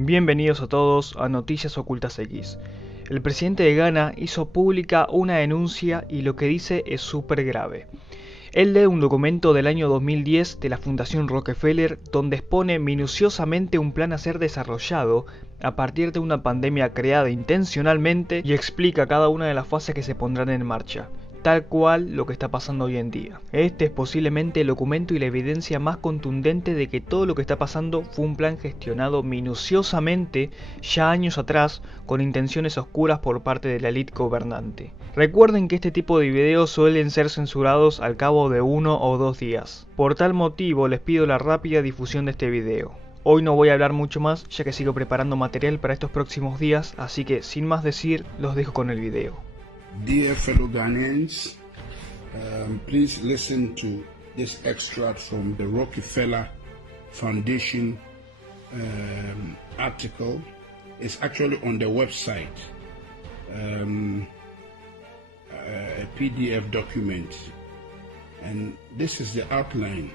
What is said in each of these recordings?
Bienvenidos a todos a Noticias Ocultas X. El presidente de Ghana hizo pública una denuncia y lo que dice es súper grave. Él lee un documento del año 2010 de la Fundación Rockefeller donde expone minuciosamente un plan a ser desarrollado a partir de una pandemia creada intencionalmente y explica cada una de las fases que se pondrán en marcha, tal cual lo que está pasando hoy en día. Este es posiblemente el documento y la evidencia más contundente de que todo lo que está pasando fue un plan gestionado minuciosamente ya años atrás con intenciones oscuras por parte de la élite gobernante. Recuerden que este tipo de videos suelen ser censurados al cabo de 1 o 2 días. Por tal motivo les pido la rápida difusión de este video. Hoy no voy a hablar mucho más ya que sigo preparando material para estos próximos días, así que sin más decir los dejo con el video. Dear fellow Ghanaians, please listen to this extract from the Rockefeller Foundation article. It's actually on the website, a PDF document, and this is the outline.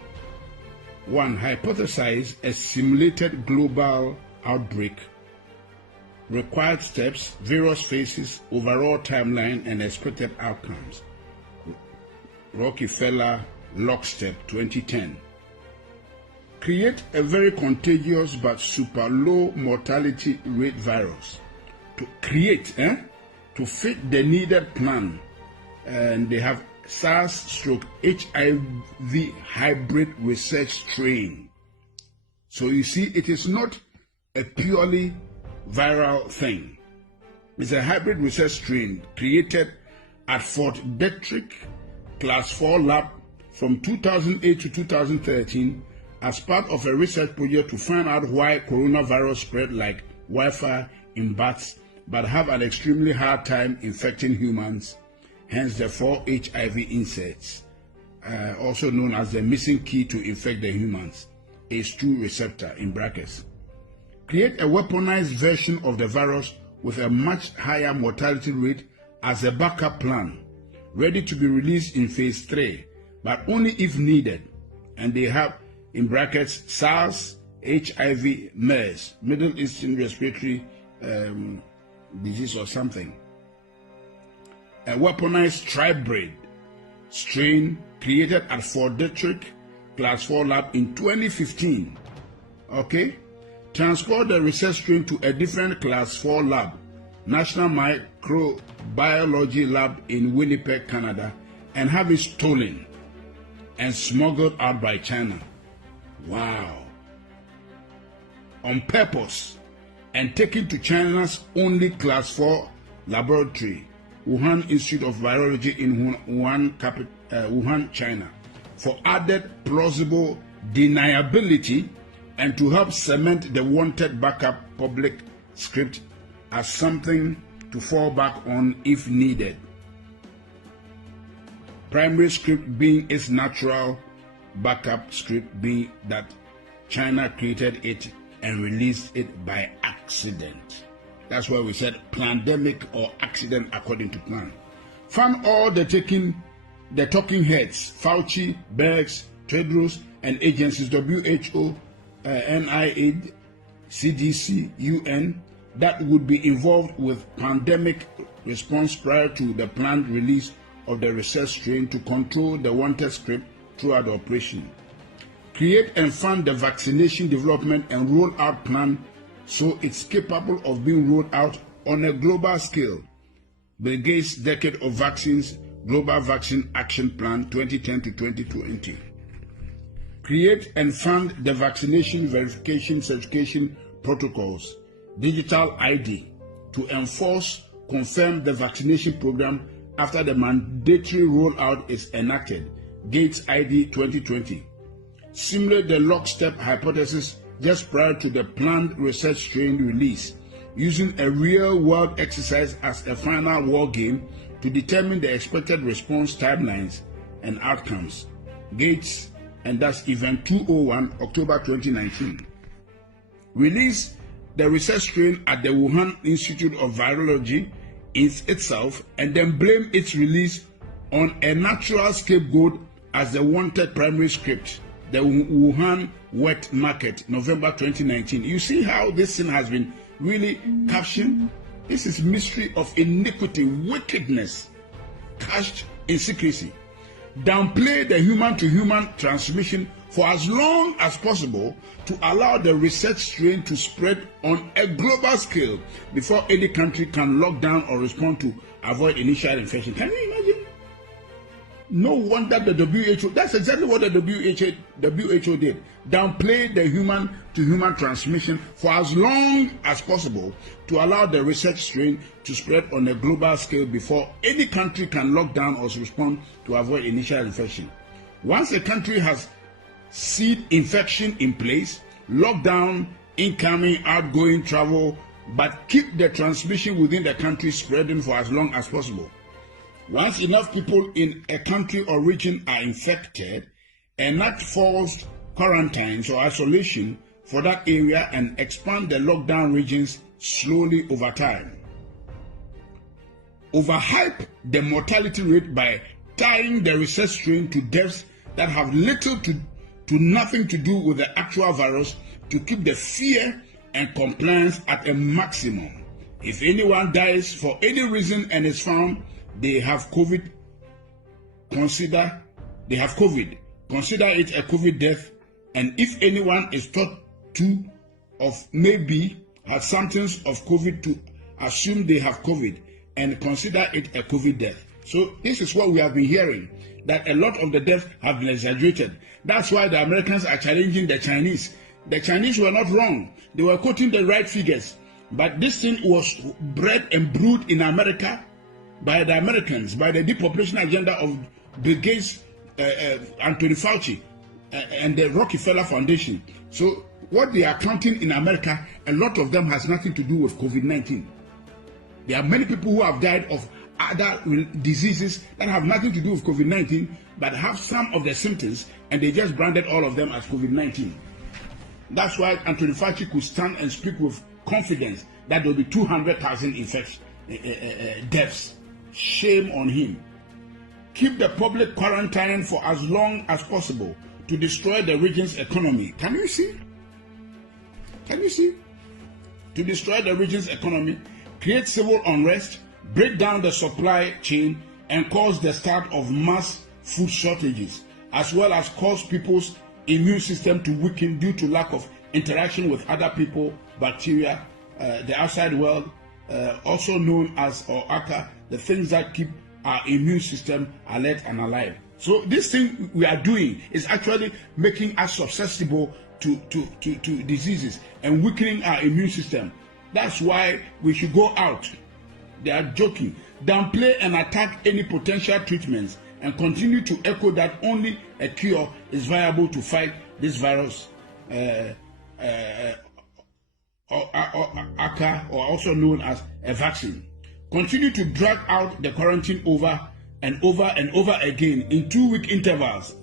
1. Hypothesize a simulated global outbreak. Required steps, various phases, overall timeline, and expected outcomes. Rockefeller Lockstep 2010. Create a very contagious but super low mortality rate virus. To to fit the needed plan. And they have SARS/HIV hybrid research strain. So you see, it is not a purely viral thing. It's a hybrid research strain created at Fort Detrick Class 4 lab from 2008 to 2013 as part of a research project to find out why coronavirus spread like wildfire in bats but have an extremely hard time infecting humans, hence the 4 HIV insects, also known as the missing key to infect the humans, ACE2 receptor in brackets. Create a weaponized version of the virus with a much higher mortality rate as a backup plan, ready to be released in phase 3, but only if needed. And they have, in brackets, SARS, HIV, MERS, Middle Eastern Respiratory Disease or something. A weaponized tribrid strain created at Fort Detrick Class 4 lab in 2015. Okay? Transport the research strain to a different Class 4 lab, National Microbiology Lab in Winnipeg, Canada, and have it stolen and smuggled out by China. Wow. On purpose, and taken to China's only Class 4 laboratory, Wuhan Institute of Virology in Wuhan, China, for added plausible deniability and to help cement the wanted backup public script as something to fall back on if needed. Primary script being its natural backup script being that China created it and released it by accident. That's why we said pandemic or accident according to plan. Found all the talking heads, Fauci, Bergs, Tedros, and agencies WHO, NIH, CDC, UN, that would be involved with pandemic response prior to the planned release of the research strain to control the wanted script throughout the operation. Create and fund the vaccination development and rollout plan so it's capable of being rolled out on a global scale. Bill Gates' Decade of Vaccines Global Vaccine Action Plan 2010 to 2020. Create and fund the vaccination verification certification protocols, digital ID, to enforce, confirm the vaccination program after the mandatory rollout is enacted, Gates ID 2020. Simulate the lockstep hypothesis just prior to the planned research strain release, using a real-world exercise as a final war game to determine the expected response timelines and outcomes. Gates, and that's Event 201, October 2019. Release the research strain at the Wuhan Institute of Virology itself, and then blame its release on a natural scapegoat as the wanted primary script, the Wuhan wet market, November 2019. You see how this thing has been really captioned? This is mystery of iniquity, wickedness, cached in secrecy. Downplay the human-to-human transmission for as long as possible to allow the research strain to spread on a global scale before any country can lock down or respond to avoid initial infection. Can you imagine? No wonder the WHO, that's exactly what the WHO did. Downplay the human-to-human transmission for as long as possible to allow the research strain to spread on a global scale before any country can lock down or respond to avoid initial infection. Once a country has seed infection in place, lock down incoming, outgoing travel, but keep the transmission within the country spreading for as long as possible. Once enough people in a country or region are infected, enact forced quarantines or isolation for that area and expand the lockdown regions slowly over time. Overhype the mortality rate by tying the research strain to deaths that have little to nothing to do with the actual virus to keep the fear and compliance at a maximum. If anyone dies for any reason and is found they have COVID, consider it a COVID death, and if anyone is thought to of maybe has symptoms of COVID, to assume they have COVID and consider it a COVID death. So this is what we have been hearing, that a lot of the deaths have been exaggerated. That's why the Americans are challenging the Chinese. The Chinese were not wrong. They were quoting the right figures. But this thing was bred and brewed in America by the Americans, by the depopulation agenda of Bill Gates, Anthony Fauci, and the Rockefeller Foundation. So what they are counting in America, a lot of them has nothing to do with COVID-19. There are many people who have died of other diseases that have nothing to do with COVID-19, but have some of the symptoms, and they just branded all of them as COVID-19. That's why Anthony Fauci could stand and speak with confidence that there will be 200,000 deaths. Shame on him. Keep the public quarantined for as long as possible to destroy the region's economy. Can you see? Can you see? To destroy the region's economy, create civil unrest, break down the supply chain, and cause the start of mass food shortages, as well as cause people's immune system to weaken due to lack of interaction with other people, bacteria, the outside world, also known as or aka, the things that keep our immune system alert and alive. So this thing we are doing is actually making us susceptible to diseases and weakening our immune system. That's why we should go out. They are joking. Downplay and attack any potential treatments and continue to echo that only a cure is viable to fight this virus, aka, or also known as a vaccine. Continue to drag out the quarantine over and over again in 2-week intervals,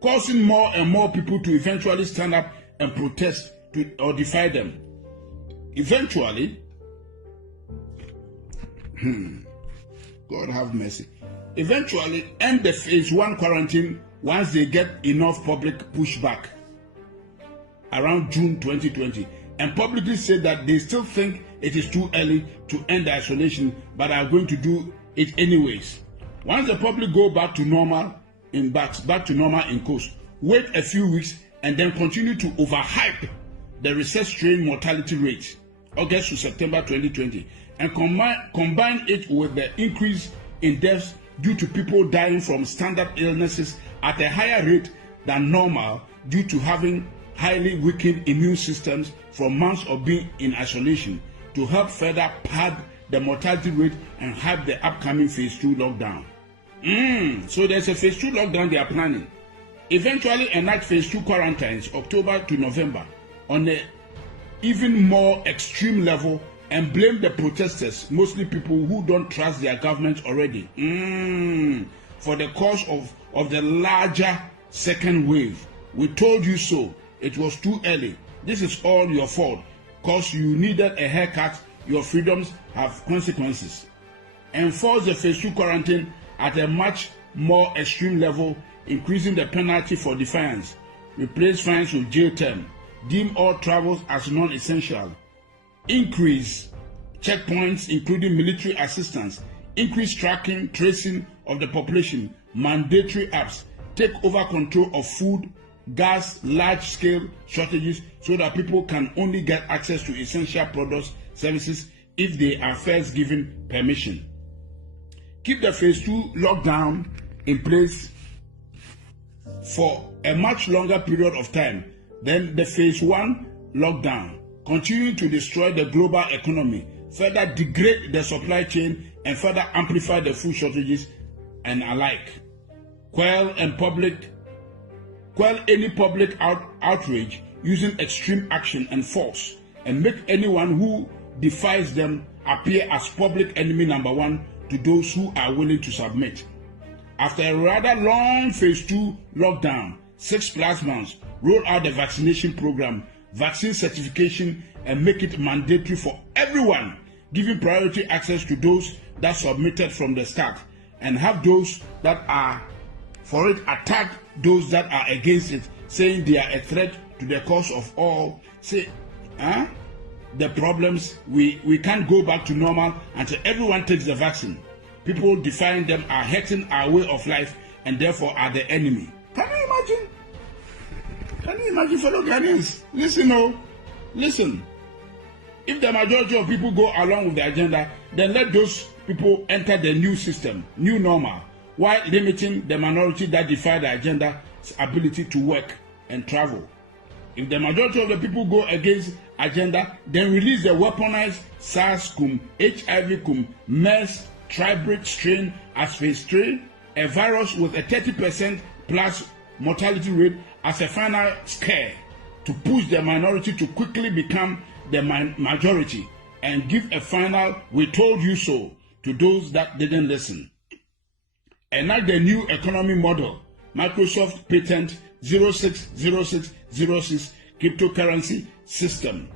causing more and more people to eventually stand up and protest or defy them. Eventually, God have mercy. Eventually, end the phase 1 quarantine once they get enough public pushback around June 2020, and publicly say that they still think it is too early to end the isolation, but are going to do it anyways. Once the public go back to normal in coast, wait a few weeks and then continue to overhype the research strain mortality rate, August to September 2020, and combine it with the increase in deaths due to people dying from standard illnesses at a higher rate than normal due to having highly weakened immune systems from months of being in isolation, to help further pad the mortality rate and hype the upcoming phase 2 lockdown. So there's a phase 2 lockdown they are planning. Eventually enact phase 2 quarantines October to November on an even more extreme level, and blame the protesters, mostly people who don't trust their government already, for the cause of the larger second wave. We told you so. It was too early. This is all your fault. Because you needed a haircut, your freedoms have consequences. Enforce the phase 2 quarantine at a much more extreme level increasing the penalty for defiance, replace fines with jail term, deem all travels as non-essential, increase checkpoints including military assistance, increase tracking, tracing of the population, mandatory apps, take over control of food, gas, large-scale shortages so that people can only get access to essential products, services if they are first given permission. Keep the phase 2 lockdown in place for a much longer period of time than the phase 1 lockdown, continuing to destroy the global economy, further degrade the supply chain, and further amplify the food shortages and alike. Quell any public outrage using extreme action and force, and make anyone who defies them appear as public enemy number 1 to those who are willing to submit. After a rather long phase 2 lockdown, 6+ months, roll out the vaccination program, vaccine certification, and make it mandatory for everyone, giving priority access to those that submitted from the start, and have those that are for it attack those that are against it, saying they are a threat to the cause of all. Say, the problems, we can't go back to normal until everyone takes the vaccine. People defying them are hurting our way of life and therefore are the enemy. Can you imagine? Can you imagine, fellow Ghanaians? Listen. If the majority of people go along with the agenda, then let those people enter the new system, new normal, while limiting the minority that defy the agenda's ability to work and travel. If the majority of the people go against agenda, then release the weaponized SARS-CoV, HIV-CoV, MERS, tribrid strain as phase 3, a virus with a 30% plus mortality rate as a final scare to push the minority to quickly become the majority and give a final "we told you so" to those that didn't listen. Enact the new economy model, Microsoft Patent 060606 cryptocurrency system,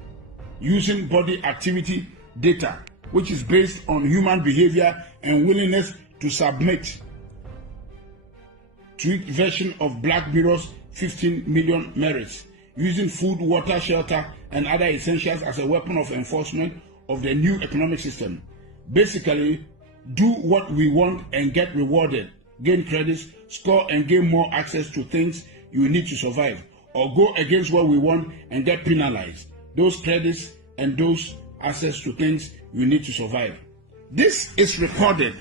using body activity data, which is based on human behavior and willingness to submit. Tweaked version of Black Mirror's 15 million merits, using food, water, shelter, and other essentials as a weapon of enforcement of the new economic system. Basically, do what we want and get rewarded, gain credits, score and gain more access to things you need to survive, or go against what we want and get penalized, those credits and those access to things you need to survive. This is recorded.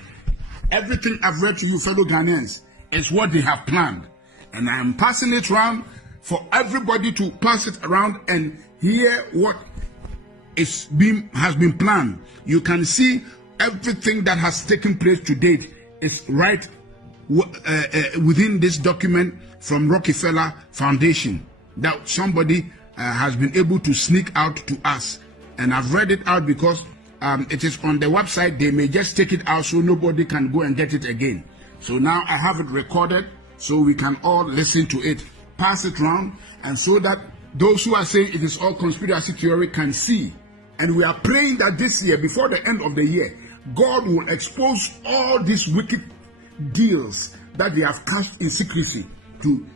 Everything I've read to you, fellow Ghanaians, is what they have planned. And I am passing it around for everybody to pass it around and hear what has been planned. You can see everything that has taken place to date is right within this document from Rockefeller Foundation that somebody has been able to sneak out to us. And I've read it out because it is on the website. They may just take it out so nobody can go and get it again. So now I have it recorded so we can all listen to it, pass it around, and so that those who are saying it is all conspiracy theory can see. And we are praying that this year, before the end of the year, God will expose all these wicked deals that they have cast in secrecy to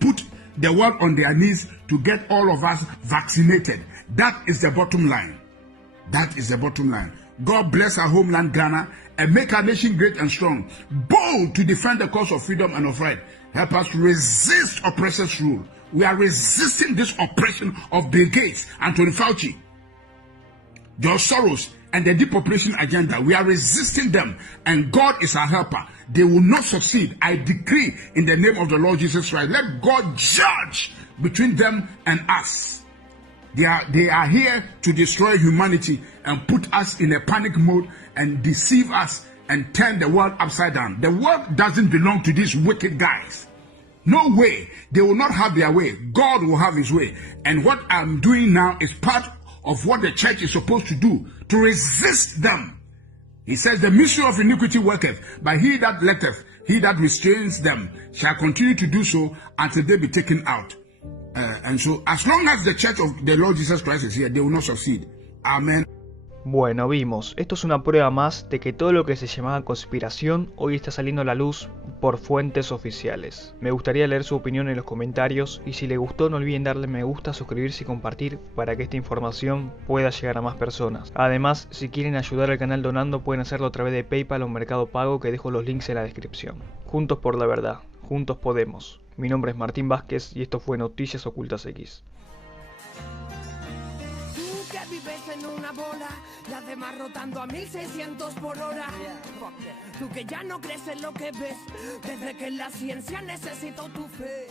put the world on their knees to get all of us vaccinated. That is the bottom line. That is the bottom line. God bless our homeland Ghana and make our nation great and strong, bold to defend the cause of freedom and of right. Help us resist oppressors' rule. We are resisting this oppression of Bill Gates, Anthony Fauci, George Soros, and the depopulation agenda. We are resisting them, and God is our helper. They will not succeed. I decree in the name of the Lord Jesus Christ, let God judge between them and us. They are here to destroy humanity and put us in a panic mode and deceive us and turn the world upside down. The world doesn't belong to these wicked guys. No way. They will not have their way. God will have his way. And what I'm doing now is part of what the church is supposed to do, to resist them. He says, the mystery of iniquity worketh, but he that letteth, he that restrains them, shall continue to do so until they be taken out. And so, as long as the church of the Lord Jesus Christ is here, they will not succeed. Amen. Bueno, vimos, esto es una prueba más de que todo lo que se llamaba conspiración hoy está saliendo a la luz por fuentes oficiales. Me gustaría leer su opinión en los comentarios y si le gustó no olviden darle me gusta, suscribirse y compartir para que esta información pueda llegar a más personas. Además, si quieren ayudar al canal donando pueden hacerlo a través de PayPal o Mercado Pago que dejo los links en la descripción. Juntos por la verdad, juntos podemos. Mi nombre es Martín Vázquez y esto fue Noticias Ocultas X. Vives en una bola, las demás rotando a 1600 por hora. Tú que ya no crees en lo que ves, desde que la ciencia necesitó tu fe.